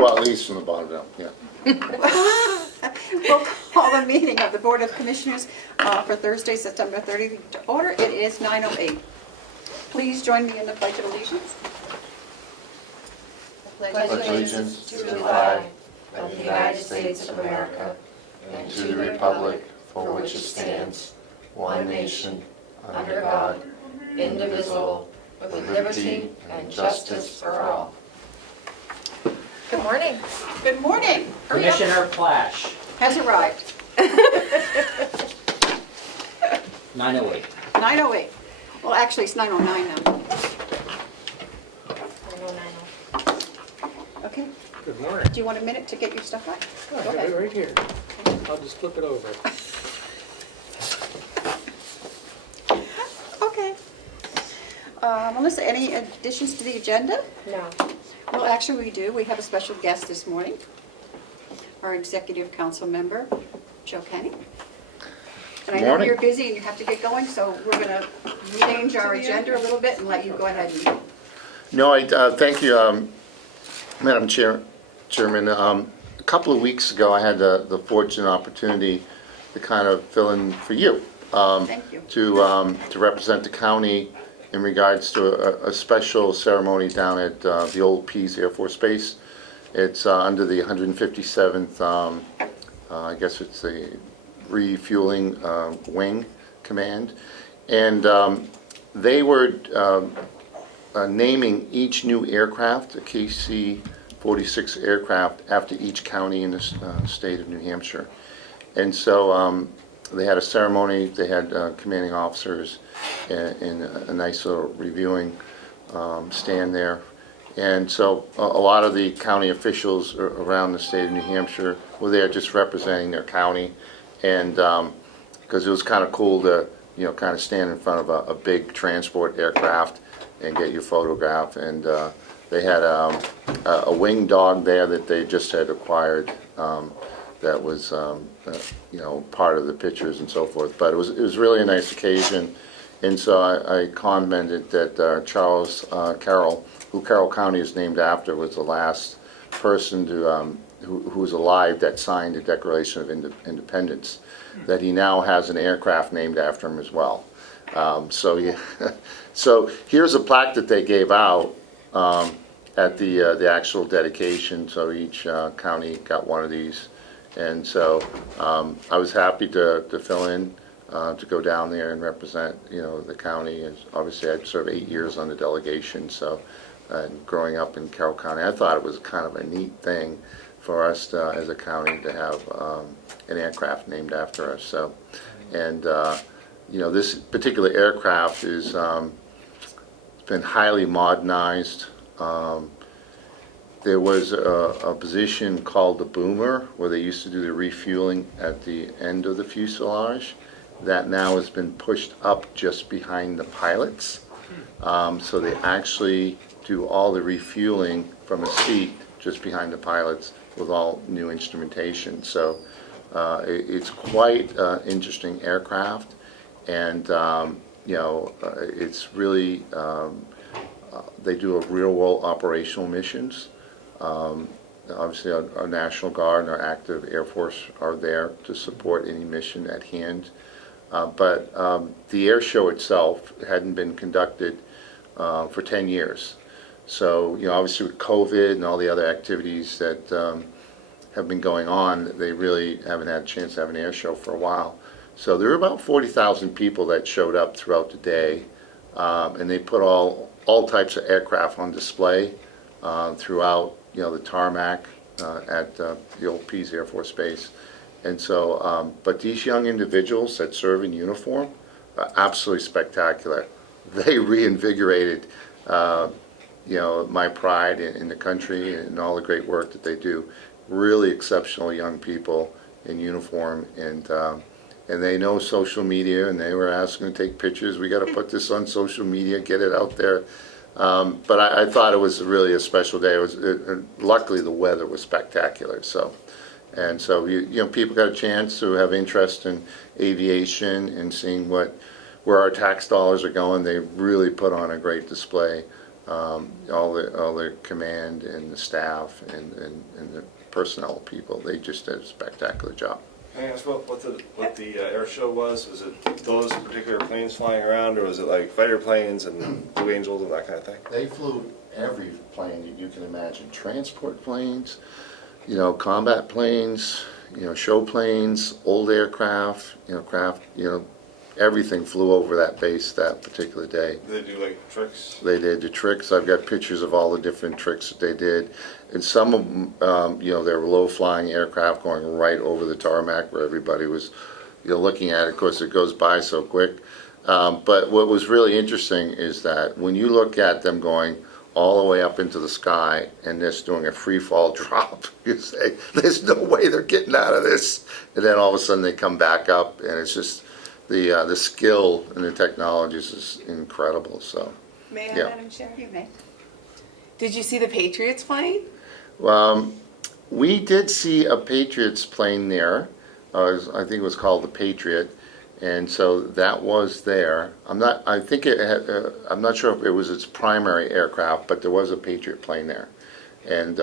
Well, at least from the bottom down, yeah. We'll call the meeting of the Board of Commissioners for Thursday, September 30th to order. It is 9:08. Please join me in the Pledge of Allegiance. Pledge allegiance to the flag of the United States of America and to the republic for which it stands, one nation, under God, indivisible, with liberty and justice for all. Good morning. Good morning. Hurry up. Commissioner Flash, Has arrived. 908. 9:08. Well, actually, it's 9:09 now. Okay. Good morning. Do you want a minute to get your stuff back? Oh, Go ahead. right here. I'll just flip it over. Okay. Melissa, any additions to the agenda? No. Well, actually, we do. We have a special guest this morning, our Executive Council member, Joe Kenny. And I know Morning. you're busy and you have to get going, so we're going to change our agenda a little bit and let you go ahead and... No, thank you, Madam Chairman. A couple of weeks ago, I had the fortunate opportunity to kind of fill in for you. Thank you. To represent the county in regards to a special ceremony down at the old Pease Air Force Base. It's under the 157th, I guess it's the refueling wing command. And they were naming each new aircraft, a KC-46 aircraft, after each county in the state of New Hampshire. And so they had a ceremony, they had commanding officers in a nice little reviewing stand there. And so a lot of the county officials around the state of New Hampshire were there just representing their county. And because it was kind of cool to, kind of stand in front of a big transport aircraft and get your photograph. And they had a wing dog there that they just had acquired that was, part of the pictures and so forth. But it was really a nice occasion. And so I commented that Charles Carroll, who Carroll County is named after, was the last person to who was alive that signed the Declaration of Independence, that he now has an aircraft named after him as well. So here's a plaque that they gave out at the actual dedication. So each county got one of these, and so I was happy to fill in to go down there and represent the county. And obviously, I'd served 8 years on the delegation. So growing up in Carroll County, I thought it was kind of a neat thing for us to, as a county, to have an aircraft named after us. So, and this particular aircraft is been highly modernized. There was a position called the boomer, where they used to do the refueling at the end of the fuselage. That now has been pushed up just behind the pilots. So they actually do all the refueling from a seat just behind the pilots with all new instrumentation. So it's quite an interesting aircraft, and it's really they do a real-world operational missions. Obviously, our National Guard and our active Air Force are there to support any mission at hand. But the air show itself hadn't been conducted for 10 years. So, obviously with COVID and all the other activities that have been going on, they really haven't had a chance to have an air show for a while. So there were about 40,000 people that showed up throughout the day, and they put all types of aircraft on display throughout, the tarmac at the old Pease Air Force Base. And so, but these young individuals that serve in uniform are absolutely spectacular. They reinvigorated, my pride in the country and all the great work that they do. Really exceptional young people in uniform, and they know social media, and they were asking to take pictures. We got to put this on social media, get it out there. But I thought it was really a special day. Luckily the weather was spectacular. So people got a chance to have interest in aviation and seeing where our tax dollars are going. They really put on a great display All the command and the staff and the personnel people, they just did a spectacular job. Can I ask what the air show was? Was it those particular planes flying around, or was it like fighter planes and Blue Angels and that kind of thing? They flew every plane that you can imagine, transport planes, combat planes, show planes, old aircraft, everything flew over that base that particular day. Did they do like tricks? They did the tricks. I've got pictures of all the different tricks that they did. And some of them, they were low-flying aircraft going right over the tarmac where everybody was, looking at it. Of course, it goes by so quick. But what was really interesting is that when you look at them going all the way up into the sky and this doing a free fall drop, you say, there's no way they're getting out of this. And then all of a sudden they come back up, and it's just the skill and the technologies is incredible. So, May I, yeah. Madam Chair? You may. Did you see the Patriots plane? We did see a Patriots plane there. I think it was called the Patriot, and so that was there. I'm not sure if it was its primary aircraft, but there was a Patriot plane there. And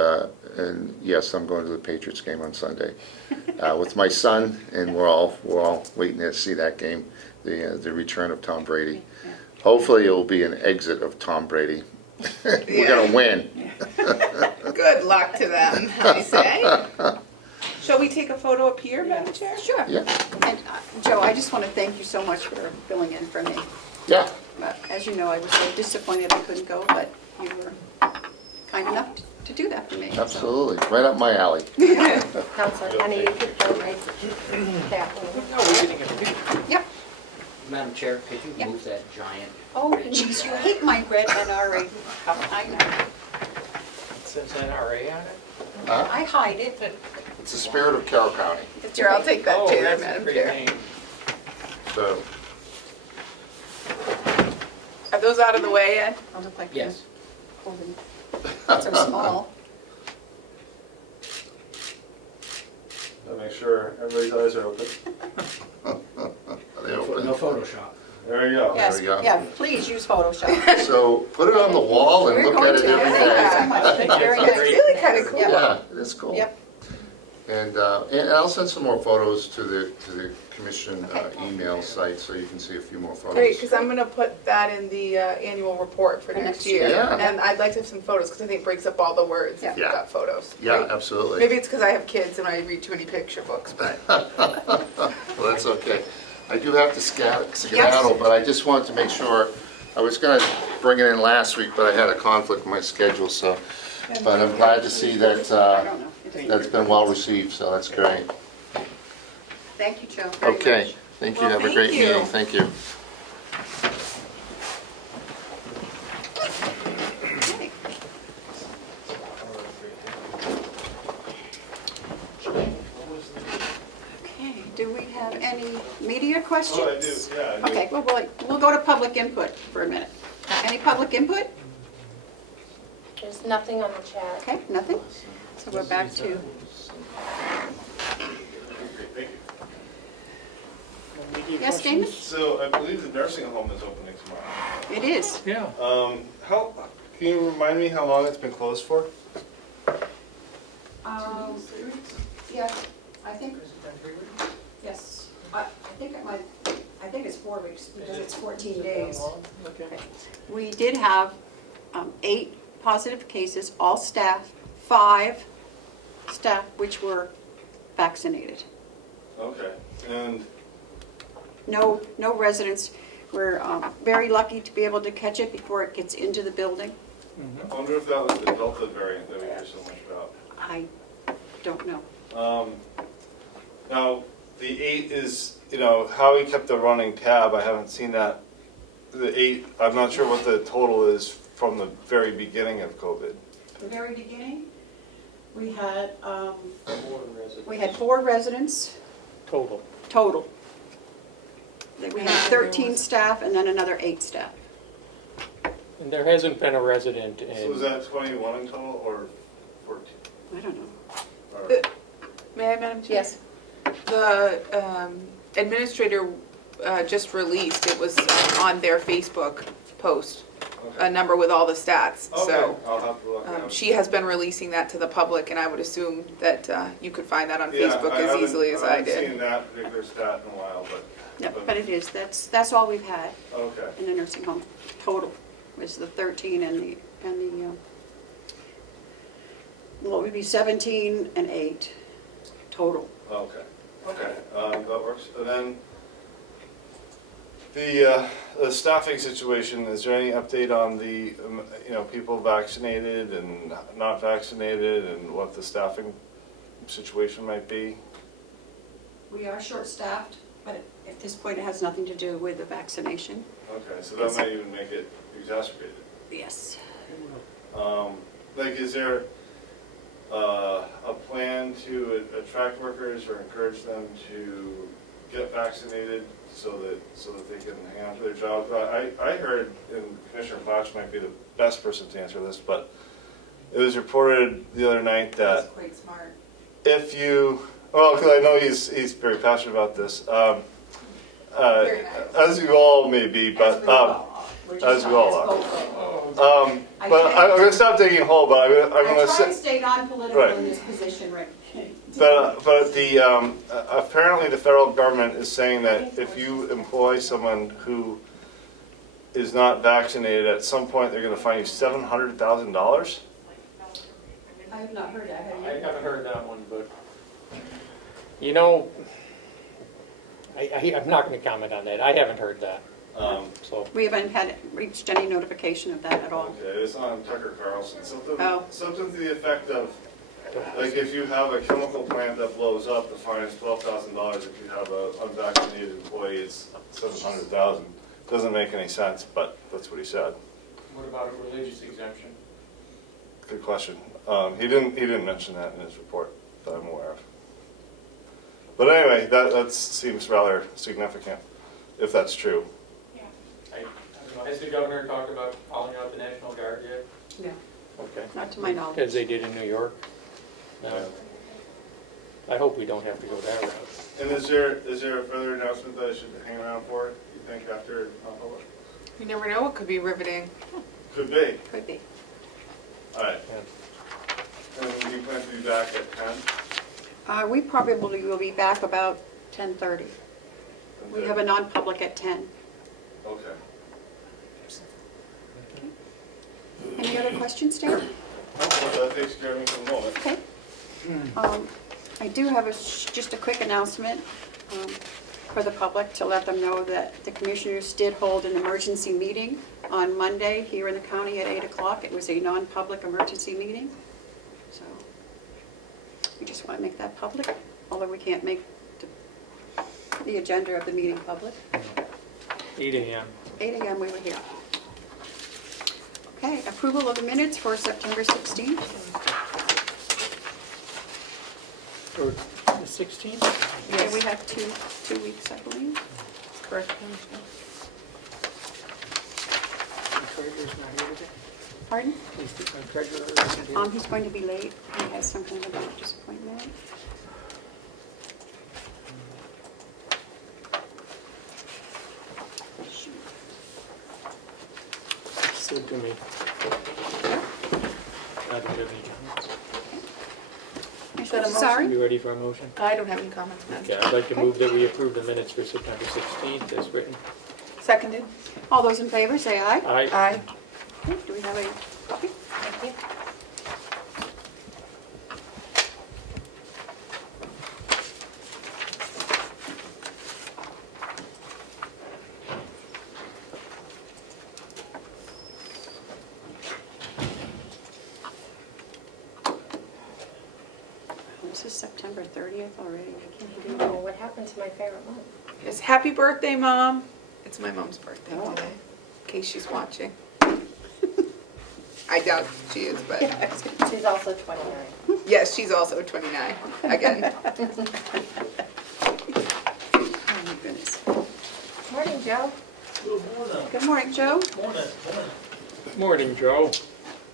yes, I'm going to the Patriots game on Sunday with my son, and we're all waiting to see that game, the return of Tom Brady. Hopefully, it will be an exit of Tom Brady. We're gonna win. Good luck to them, I say. Shall we take a photo up here, Madam Chair? Sure. Yeah, And Joe, I just want to thank you so much for filling in for me. yeah. As you know, I was so disappointed I couldn't go, but you were kind enough to do that for me. so. Absolutely, right up my alley. Counselor, honey, you could go right that way. No, we're getting it. Yep. Madam Chair, could you Yeah. move that giant? Oh, jeez, you hate my red NRA. I know. It says NRA on it? Huh? I hide it. It's the spirit of Carroll County. It's Here, I'll take that Oh, chair, that's a Madam pretty Chair. name. So, Are those out of the way yet? I look like Yes. so small. I'll make sure everybody's eyes are open. are they open? No Photoshop. There you go. Yes, we go. yeah, please use Photoshop. So put it on the wall and We're look going at it to. every Thank you so day. much. That's very It's nice. Really kind of cool. Yeah. Yeah, it is cool. Yep. And I'll send some more photos to the commission Okay. email site so you can see a few more photos. Great, because I'm gonna put that in the annual report for For next next year. year. Yeah. And I'd like to have some photos, because I think it breaks up all the words if you've Yeah. got photos. Yeah, right? absolutely. Maybe it's because I have kids and I read too many picture books, but. Well, that's okay. I do have to skedaddle, but I just wanted to make sure, I was gonna bring it in last week, but I had a conflict in my schedule, so. But I'm glad to see that I don't know. It doesn't- that's been well received, so that's great. Thank you, Joe. very Okay, much. thank you, Well, have a thank great you. meeting, thank you. Okay. Okay, do we have any media questions? Oh, I do, yeah, I do. Okay, well, we'll go to public input for a minute. Any public input? There's nothing on the chat. Okay, nothing? So we're back to, Great, thank you. Media yes, questions? Damon? So I believe the nursing home is opening tomorrow. It is. Yeah. Can you remind me how long it's been closed for? Yes, I think, yes. I think it's 4 weeks because it's 14 days. Okay. We did have 8 positive cases, all staff, 5 staff which were vaccinated. Okay, and No residents. We're very lucky to be able to catch it before it gets into the building. I wonder if that was the Delta variant that we hear so much about. I don't know. Now, the 8 is, Howie kept a running tab, I haven't seen that. The 8, I'm not sure what the total is from the very beginning of COVID. The very beginning, we had 4 residents. we had 4 residents Total. total. We had 13 staff and then another 8 staff. And there hasn't been a resident in. So was that 21 in total or 14? I don't know. Or- May I, Madam Chair? Yes. The administrator just released, it was on their Facebook post, Okay. number with all the stats, Okay, so. I'll have to look at it. She has been releasing that to the public, and I would assume that you could find that on Yeah, Facebook I as haven't- easily as I I haven't did. seen that particular stat in a while, but. Yeah, but it is, that's all we've had Okay, in the nursing home total, was the 13 and the, well, it would be 17 and 8 total. okay, that works. And then the staffing situation, is there any update on the, people vaccinated and not vaccinated and what the staffing situation might be? We are short-staffed, but at this point, it has nothing to do with the vaccination. Okay, so that might even make it exacerbated. Yes. Is there a plan to attract workers or encourage them to get vaccinated so that they can hang on to their jobs? I heard, and Commissioner Fox might be the best person to answer this, but it was reported the other night that That's quite smart. if you, well, because I know he's very passionate about this, Very nice. as you all may be, but as we all are. But I'm going to stop digging a hole, but I'm I going to try to say, stay non-political Right. in this position, Rick. but the apparently the federal government is saying that if you employ someone who is not vaccinated, at some point they're going to fine you $700,000. I have not heard that, have I you? haven't heard that one, but, I'm not gonna comment on that. I haven't heard that, so. We haven't reached any notification of that at all. Okay, it's on Tucker Carlson. Oh. Something to the effect of, like, if you have a chemical plant that blows up, the fine is $12,000. If you have an unvaccinated employee, it's $700,000. Doesn't make any sense, but that's what he said. What about a religious exemption? Good question. He didn't mention that in his report that I'm aware of. But anyway, that seems rather significant, if that's true. I don't know, has the governor talked about calling out the National Guard yet? No, Okay. not to my knowledge. As they did in New York? No. I hope we don't have to go that route. And is there a further announcement that I should hang around for, you think, after non-public? You never know, it could be riveting. Could be. Could be. All right. And you plan to be back at 10? We probably will be back about 10:30. We have a non-public at 10. Okay. Any other questions, Dan? That takes care of me for the moment. Okay. I do have just a quick announcement for the public to let them know that the commissioners did hold an emergency meeting on Monday here in the county at 8 o'clock. It was a non-public emergency meeting. So we just want to make that public, although we can't make the agenda of the meeting public. 8 a.m. 8 a.m. we were here. Okay, approval of the minutes for September 16th. Or the 16th? Yeah, we have two weeks, I believe. Correct. The treasurer's not here today? Pardon? Is the treasurer isn't here? He's going to be late. He has some kind of a doctor's appointment. Said to me. I don't have any comments. Is that a motion? Sorry? You ready for a motion? I don't have any comments, Madam Okay, Chair. I'd like to move that we approve the minutes for September 16th as written. Seconded? All those in favor, say aye. Aye. Aye. Okay, do we have a copy? Thank you. This is September 30th already. I can't Oh, believe it. what happened to my favorite month? Yes, happy birthday, Mom. It's my mom's birthday Oh. today, in case she's watching. I doubt she is, but She's also 29. yes, she's also 29, again. Oh, my goodness. Morning, Joe. Good morning, Joe. Morning, Joe.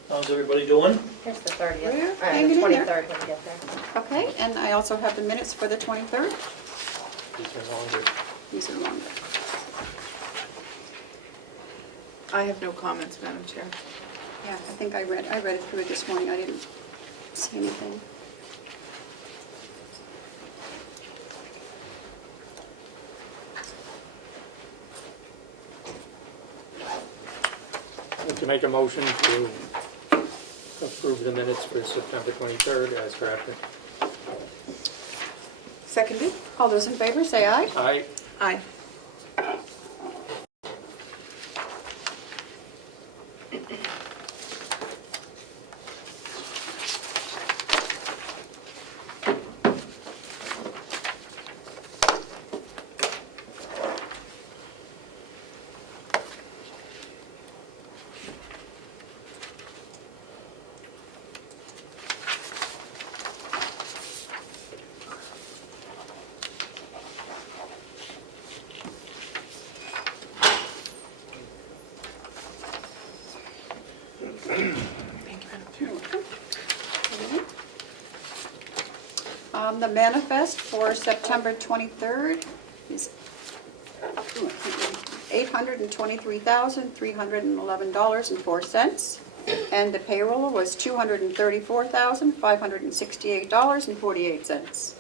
How's everybody doing? Here's the 30th. We're The hanging in there. 23rd when we get there. Okay, and I also have the minutes for the 23rd. These are longer. These are longer. I have no comments, Madam Chair. Yeah, I think I read it through it this morning. I didn't see anything. I'd like to make a motion to approve the minutes for September 23rd as drafted. Seconded? All those in favor, say aye. Aye. Aye. The manifest for September 23rd is $823,311.04. And the payroll was $234,568.48.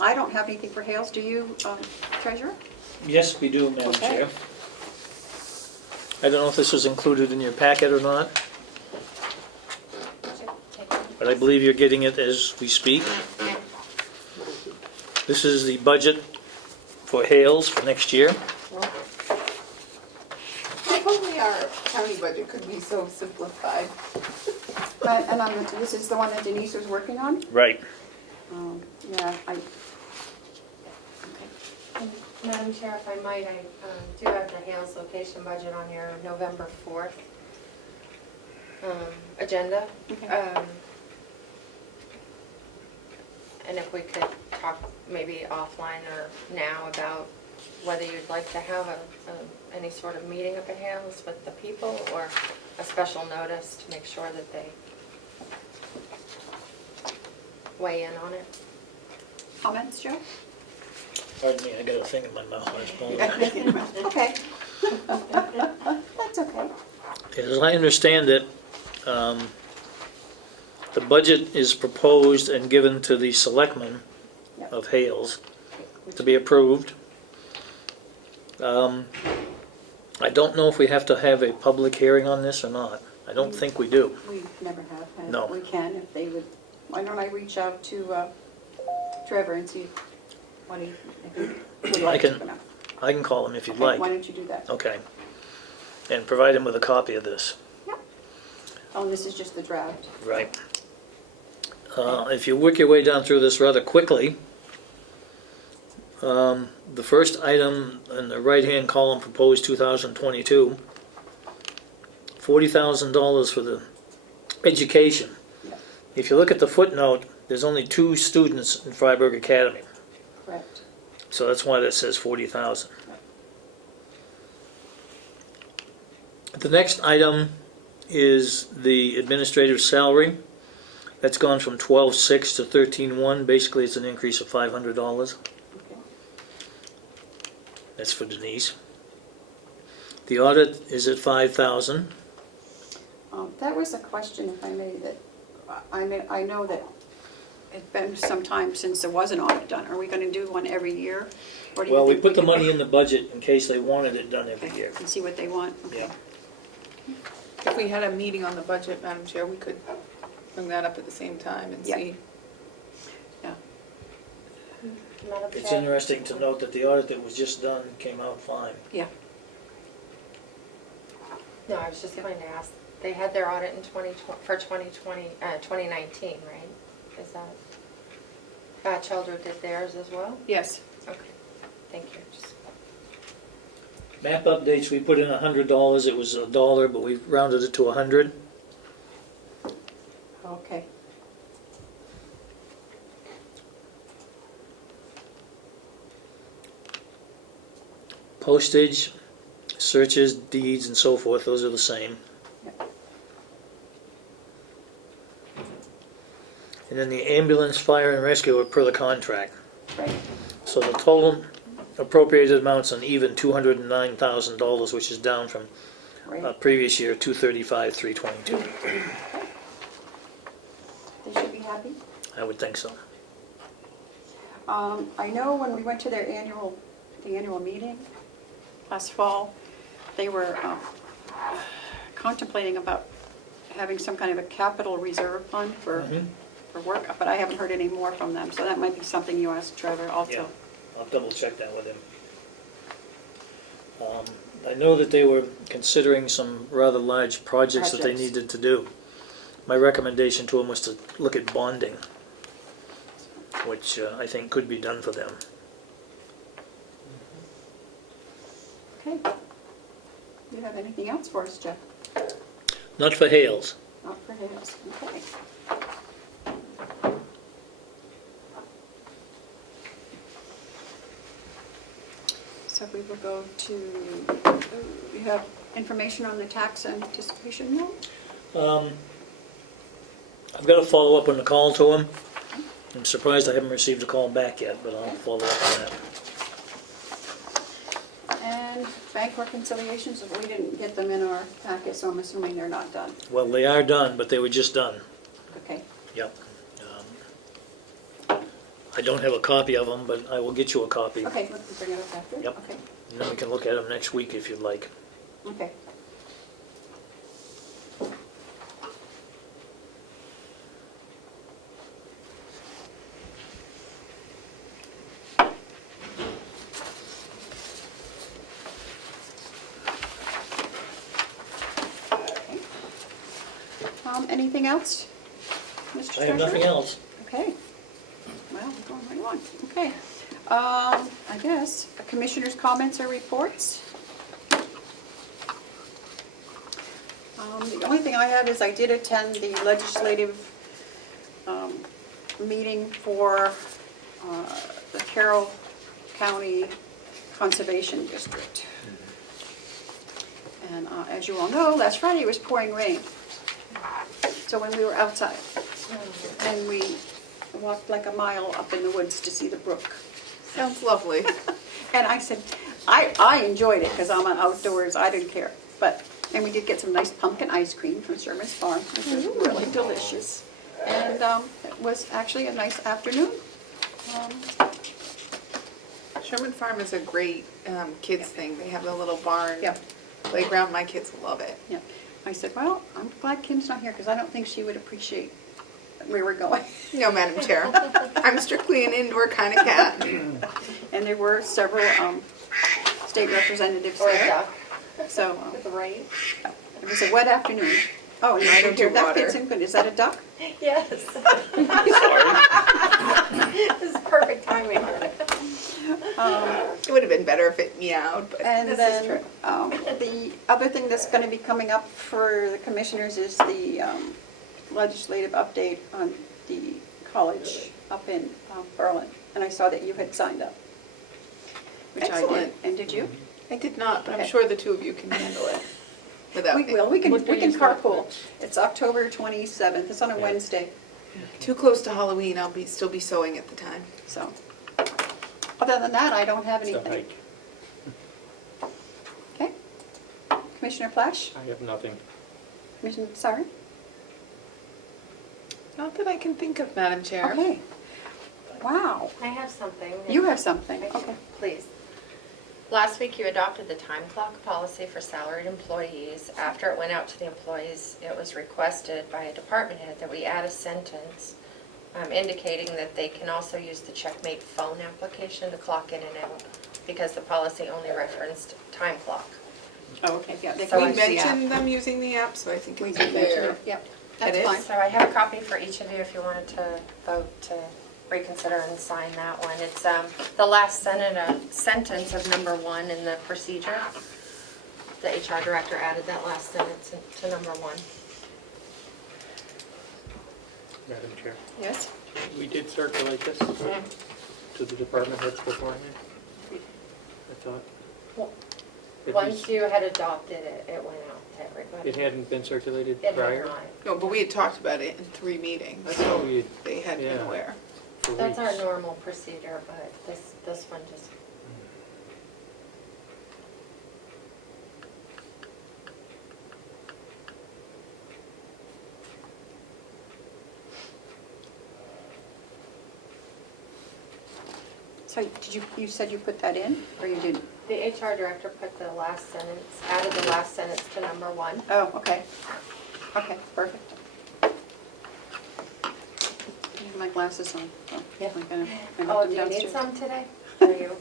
I don't have anything for Hales, do you, Treasurer? Yes, we do, Madam Okay. Chair. I don't know if this was included in your packet or not, but I believe you're getting it as we speak. This is the budget for Hales for next year. If only our county budget could be so simplified. And this is the one that Denise was working on? Right. Yeah, Madam Chair, if I might, I do have the Hales location budget on your November 4th agenda. Okay. And if we could talk maybe offline or now about whether you'd like to have any sort of meeting up at Hales with the people or a special notice to make sure that they weigh in on it. comments, Joe? Pardon me, I got a thing in my mouth. I suppose. Okay. That's okay. As I understand it, the budget is proposed and given to the selectmen Yep. of Hales to be approved. I don't know if we have to have a public hearing on this or not. I don't think we do. We never have had. No. We can if they would. Why don't I reach out to Trevor and see what he would like to know. I can call him if you'd Okay, like. why don't you do that? Okay. And provide him with a copy of this. Oh, and this is just the draft. Right. If you work your way down through this rather quickly, the first item in the right-hand column, proposed 2022, $40,000 for the education. Yep. If you look at the footnote, there's only 2 students in Freiburg Academy, Correct. so that's why that says 40,000. The next item is the administrator's salary. That's gone from 12,600 to 13,100. Basically, it's an increase of $500. Okay. That's for Denise. The audit is at 5,000. That was a question, if I may, that I know that it's been some time since there was an audit done. Are we going to do one every year? Or do you Well, we think put the can- money in the budget in case they wanted it done every Okay, year. and see what they want? Okay. Yeah. If we had a meeting on the budget, Madam Chair, we could bring that up at the same time and Yeah. see. Yeah. Madam It's Chair? interesting to note that the audit that was just done came out fine. Yeah. No, I was just going to ask, they had their audit in 2019, right? Is that, Batchelder did theirs as well? Yes. Okay, thank you. Just- Map updates, we put in $100. It was $1, but we rounded it to 100. Okay. Postage, searches, deeds, and so forth, those are the same. Yep. And then the ambulance, fire, and rescue are per the contract. Right. So the total appropriated amounts an even $209,000, which is down from Right. previous year, $235,322. They should be happy. I would think so. I know when we went to their the annual meeting last fall, they were contemplating about having some kind of a capital reserve fund for work, but I haven't heard any more from them, so that might be something you ask Trevor also. Yeah, I'll double check that with him. I know that they were considering some rather large projects that they Projects. needed to do. My recommendation to him was to look at bonding, which I think could be done for them. Okay. Do you have anything else for us, Jeff? Not for Hales. Not for Hales, okay. So we will go to, you have information on the tax anticipation note? I've got to follow up on the call to him. I'm surprised I haven't received a call back yet, but I'll follow up on that. And bank reconciliations, we didn't get them in our packet, so I'm assuming they're not done. Well, they are done, but they were just done. Okay, Yep. I don't have a copy of them, but I will get you a copy. okay, let's bring it up after. Yep. Okay, And then we can look at them next week if you'd like. okay. Anything else, Mr. Treasurer? I have nothing else. Okay. Well, we're going right on. Okay. I guess, commissioners' comments or reports? The only thing I have is I did attend the legislative meeting for the Carroll County Conservation District. And as you all know, last Friday it was pouring rain. So when we were outside, and we walked like a mile up in the woods to see the brook. Sounds lovely. And I said, I enjoyed it because I'm an outdoors, I didn't care. And we did get some nice pumpkin ice cream from Sherman's Farm, which was really delicious. And it was actually a nice afternoon. Sherman Farm is a great kids thing. They have a little barn Yeah. playground. My kids love it. Yeah. I said, well, I'm glad Kim's not here because I don't think she would appreciate where we're going. No, Madam Chair. I'm strictly an indoor kind of cat. And there were several state representatives Or a there. duck So with the rain. it was a wet afternoon. Oh, I don't do that fits water. in good. Is that a duck? Yes. This is perfect timing. It would have been better if it meowed, but And This is then true. the other thing that's going to be coming up for the commissioners is the legislative update on the college up in Berlin. And I saw that you had signed up. Which I did. Excellent. And did you? I did not, but I'm Okay. sure the two of you can handle it without We me. will. We can What day is that? carpool. It's October 27th. It's on a Yeah. Wednesday. Too close to Halloween, I'll still be sewing at the time. So, other than that, I don't have It's a anything. hike. Okay. Commissioner Flash? I have nothing. Commissioner, sorry? Not that I can think of, Madam Chair. Okay. Wow. I have something. You have something. I do. Okay. Please. Last week, you adopted the time clock policy for salaried employees. After it went out to the employees, it was requested by a department head that we add a sentence indicating that they can also use the Checkmate phone application to clock in and out, because the policy only referenced time clock. Oh, okay, yeah. They So can We use the app. mentioned them using the app, so I think We it's did mention fair. it. Yep, that's It is? fine. So I have a copy for each of you if you wanted to vote to reconsider and sign that one. It's the last sentence of number 1 in the procedure. The HR director added that last sentence to number 1. Madam Chair, Yes? we did circulate this to the department heads beforehand, I thought. Well, It Once was- you had adopted it, it went out to everybody. It hadn't been circulated It had prior? not. No, but we had talked about it in 3 meetings, I so thought we had, they had been yeah. aware. for weeks. That's our normal procedure, but this one just, So you said you put that in, or you didn't? the HR director put the last sentence, added the last sentence to number 1. Oh, okay. Okay, perfect. I have my glasses on. Oh, Yeah. I'm gonna- I left Oh, them do you need downstairs. some today? Or you,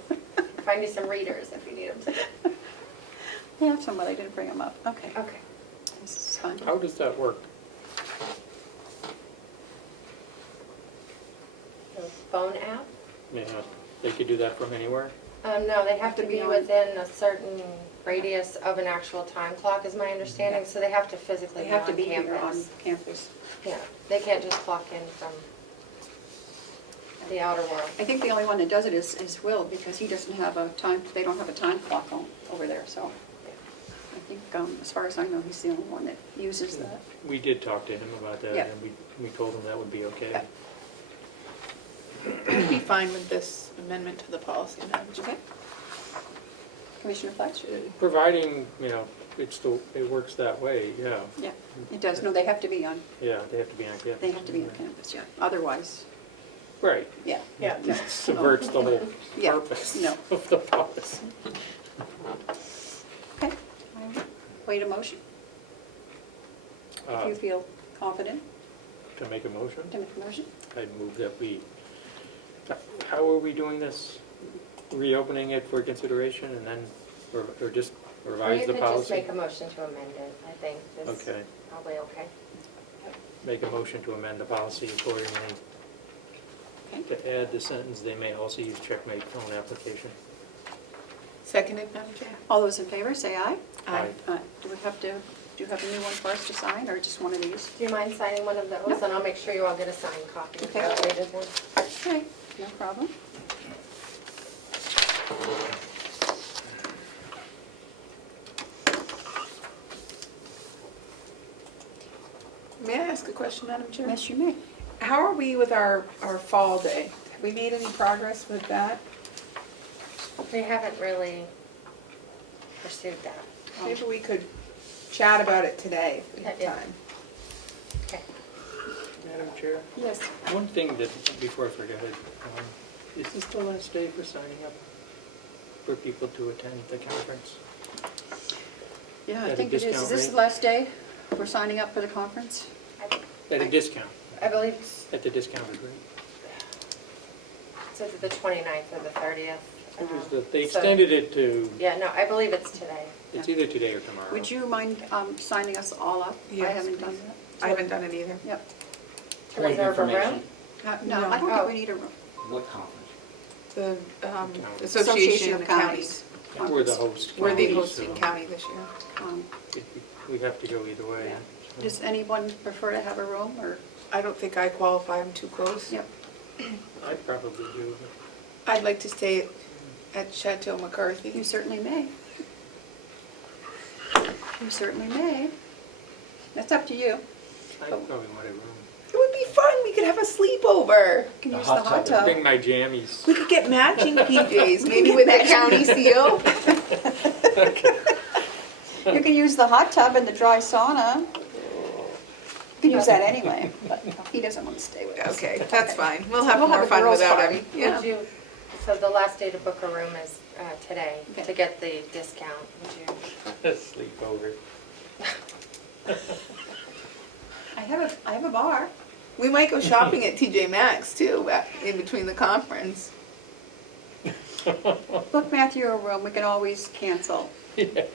find you some readers if you need them today. I have some, but I didn't bring them up. Okay, Okay. this is fine. How does that work? The phone app? Yeah, they could do that from anywhere? No, they have to to be be on- within a certain radius of an actual time clock, is my understanding, so they have to physically They be have to on be here on campus. campus. Yeah, they can't just clock in from the outer world. I think the only one that does it is Will, because he doesn't have a time, they don't have a time clock over there, so. I think, as far as I know, he's the only one that uses that. We did talk to him about that, Yeah. and we told him that would be okay. Yeah. I'd be fine with this amendment to the policy, Madam Chair. Okay. Commissioner Fletch? Providing, it works that way, yeah. Yeah, it does. No, they have to be on, Yeah, they have to be on campus. they have to be on campus, yeah. Otherwise, Right. yeah. Yeah. It subverts the whole Yeah, purpose no. of the policy. Okay. Wait a motion, if you feel confident To make a motion, to make a motion. I'd move that how are we doing this? Reopening it for consideration and then, or just Or revise you the could just policy? make a motion to amend it, I think. Is Okay. probably okay. Make a motion to amend the policy accordingly. Okay. To add the sentence, they may also use checkmate phone application. Seconded, Madam Chair? All those in favor, say aye. Aye. Do you have a new one for us to sign, or just one of these? Do you mind signing one of those? No. And I'll make sure you all get a signed copy of the Okay. updated one. Okay, no problem. May I ask a question, Madam Chair? Yes, you may. How are we with our fall day? Have we made any progress with that? We haven't really pursued that. Maybe we could chat about it today if we have Yeah. time. Okay. Madam Chair, Yes. one thing that, before I forget it, is this the last day for signing up for people to attend the conference? Yeah, At I a think it is. Is discount this rate? the last day we're signing up for the conference? At a discount, I believe it's at the discounted rate. either the 29th or the 30th. They So- extended it to, Yeah, no, I believe it's today. it's either today or tomorrow. Would you mind signing us all up? I Yes, haven't done please. that. I haven't done it either. Yep. To reserve a room? No, I don't Oh. think we need a room. What conference? The Association Association of of Counties. Counties. We're the host. We're the county, hosting so county this year. We have to go either way. Yeah. Does anyone prefer to have a room, or? I don't think I qualify, I'm too close. Yep. I probably do. I'd like to stay at Chateau McCarthy. You certainly may. You certainly may. That's up to you. I probably want a room. It would be fun, we could have a sleepover. You can The use hot the hot tub. tub. Bring my jammies. We could get matching PJs, maybe with a county seal. You can use the hot tub and the dry sauna. You can use that anyway, but he doesn't want to stay with us. Okay, that's fine. We'll have We'll have more a fun girls' without party. him. Yeah. Would you, so the last day to book a room is today, Okay. to get the discount, would you? Sleepover. I have a bar. We might go shopping at TJ Maxx too, in between the conference. Book Matthew a room, we can always cancel. Yeah.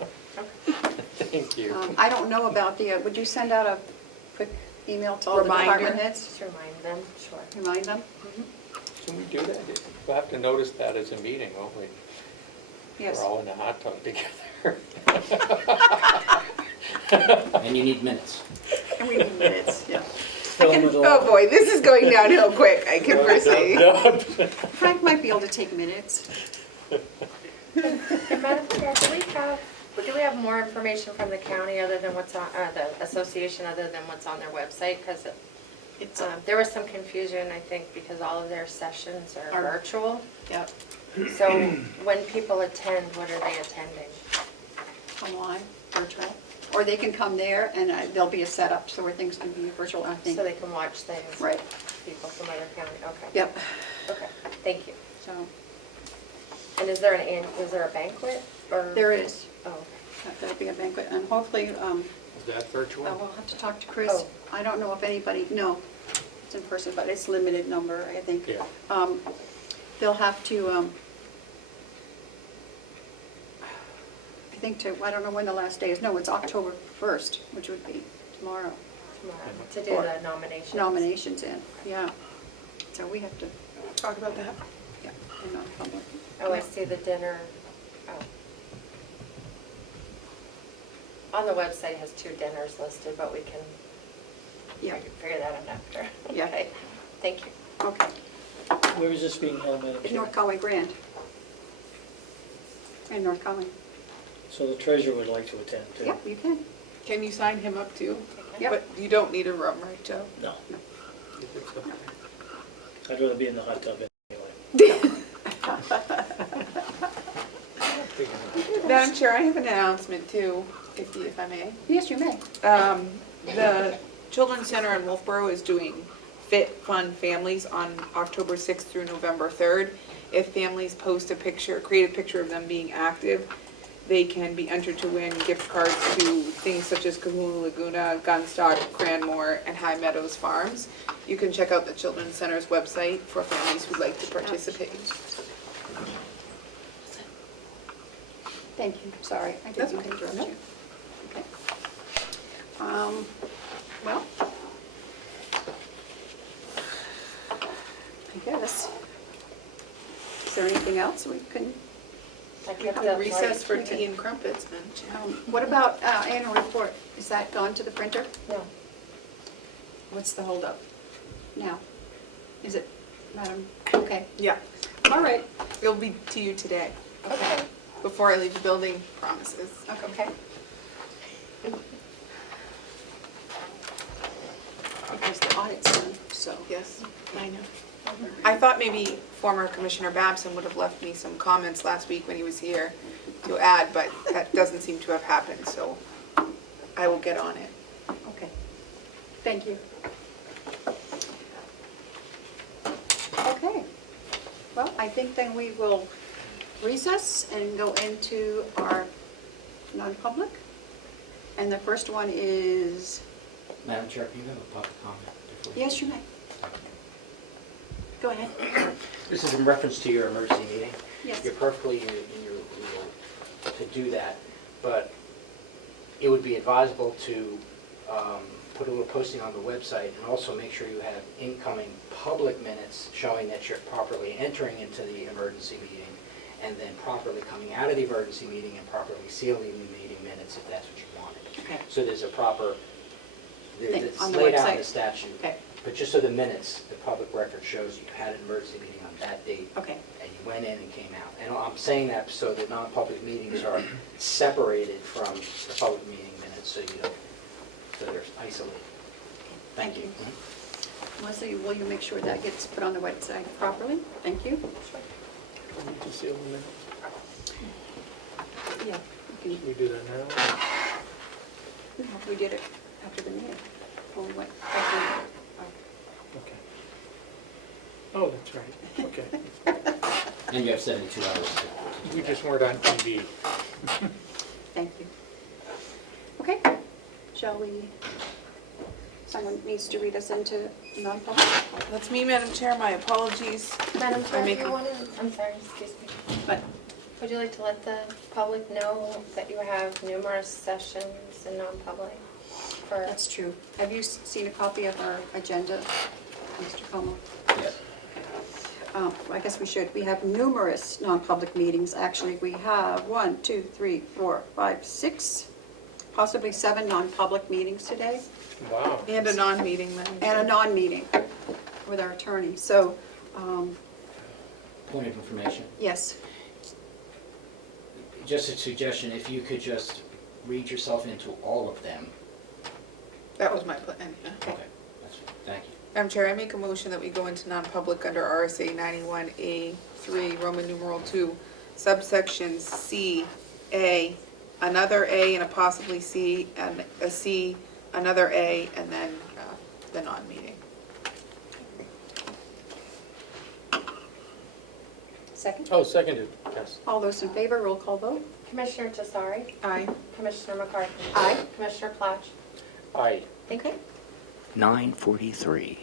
Thank you. I don't know about would you send out a quick email to all the Reminder. department heads? Just remind them, sure. Remind them? Can we do that? We'll have to notice that as a meeting, won't we? Yes. We're all in the hot tub together. And you need minutes. And we need minutes, yeah. Oh boy, this is going downhill quick, I can foresee. Frank might be able to take minutes. And Madam Chair, do we have more information from the county other than what's on, the association other than what's on their website? Because It's, There was some confusion, I think, because all of their sessions are Are- virtual. yep, So when people attend, what are they attending? Online, virtual. Or they can come there and there'll be a setup, so everything's going to be virtual, I think. So they can watch things? Right. People from other county, okay. Yep. Okay, thank you. So And is there a banquet or? there is, Oh, there'll be a banquet, and hopefully, Is that virtual? we'll have to talk to Chris. Oh. I don't know if anybody, no, it's in person, but it's limited number, I think. Yeah. They'll have to, I think I don't know when the last day is. No, it's October 1st, which would be tomorrow. tomorrow, to do Or the nominations. Nominations in, yeah. So we have to, talk about that. yeah, in non-public. Oh, I see the dinner. Oh. On the website it has 2 dinners listed, but we can Yeah, figure that out after. Yeah. Okay, thank you. okay. Where is this being held, Madam In Chair? North Conway Grand. In North Conway. So the treasurer would like to attend too? Yep, you can. Can you sign him up too? Yep. But you don't need a room, right, Joe? No, If it's okay. I'd rather be in the hot tub anyway. Madam Chair, I have an announcement too, if I may. Yes, you may. The Children's Center in Wolfboro is doing Fit Fun Families on October 6th through November 3rd. If families post a picture, create a picture of them being active, they can be entered to win gift cards to things such as Comeau Laguna, Gunstock, Cranmore, and High Meadows Farms. You can check out the Children's Center's website for families who'd like to participate. Thank you, sorry, I That's didn't okay. interrupt No. you. Okay. Well, I guess. Is there anything else we can, I We kept could up recess for late. tea and crumpets, Madam Chair. what about annual report? Is that gone to the printer? No. What's the holdup now? Is it, Madam? Okay, Yeah, all right. it'll be to you today, Okay, before I leave the building, promises. okay. Because the audit's done, so. Yes, I know. I thought maybe former Commissioner Babson would have left me some comments last week when he was here to add, but that doesn't seem to have happened, so I will get on it. Okay, thank you. Okay, well, I think then we will recess and go into our non-public. And the first one is, Madam Chair, do you have a public comment? before we- yes, you may. Go ahead. This is in reference to your emergency meeting. Yes. You're perfectly in your rule to do that, but it would be advisable to put a little posting on the website and also make sure you have incoming public minutes showing that you're properly entering into the emergency meeting and then properly coming out of the emergency meeting and properly sealing the meeting minutes if that's what you wanted. Okay. So there's a proper, Thing it's on the laid out in website. the statute. Okay. But just so the minutes, the public record shows you had an emergency meeting on that date. Okay. And you went in and came out. And I'm saying that so that non-public meetings are separated from the public meeting minutes, so you don't, so they're isolated. Thank you. Mhm. Leslie, will you make sure that gets put on the website properly? Thank you. We need to seal the minutes. Yeah. we We do that now? We did it after the meeting. When we went back in. Okay. Oh, that's right, okay. And you have 72 hours to We do just that. weren't on TV. Thank you. Okay, shall we, someone needs to read us into non-public? That's me, Madam Chair, my apologies. Madam Chair, I do make you a- want to, I'm sorry, excuse me. But, Would you like to let the public know that you have numerous sessions in non-public? For that's true. Have you seen a copy of our agenda, Mr. Comeau? Yes. I guess we should. We have numerous non-public meetings. Actually, we have 1, 2, 3, 4, 5, 6, possibly 7 non-public meetings today, Wow. And a non-meeting, Madam Chair. and a non-meeting with our attorney. So, Point of information. yes, Just a suggestion, if you could just read yourself into all of them. That was my plan, yeah. okay. That's Thank you. Madam Chair, I make a motion that we go into non-public under RSA 91A3, Roman numeral 2, subsection C, A, another A and a possibly C, and a C, another A, and then the non-meeting. Second? Oh, seconded, yes. All those in favor, roll call vote? Commissioner Tesari, Aye. Commissioner McCarthy. Aye. Commissioner Plotch. Aye. Thank you. 9:43.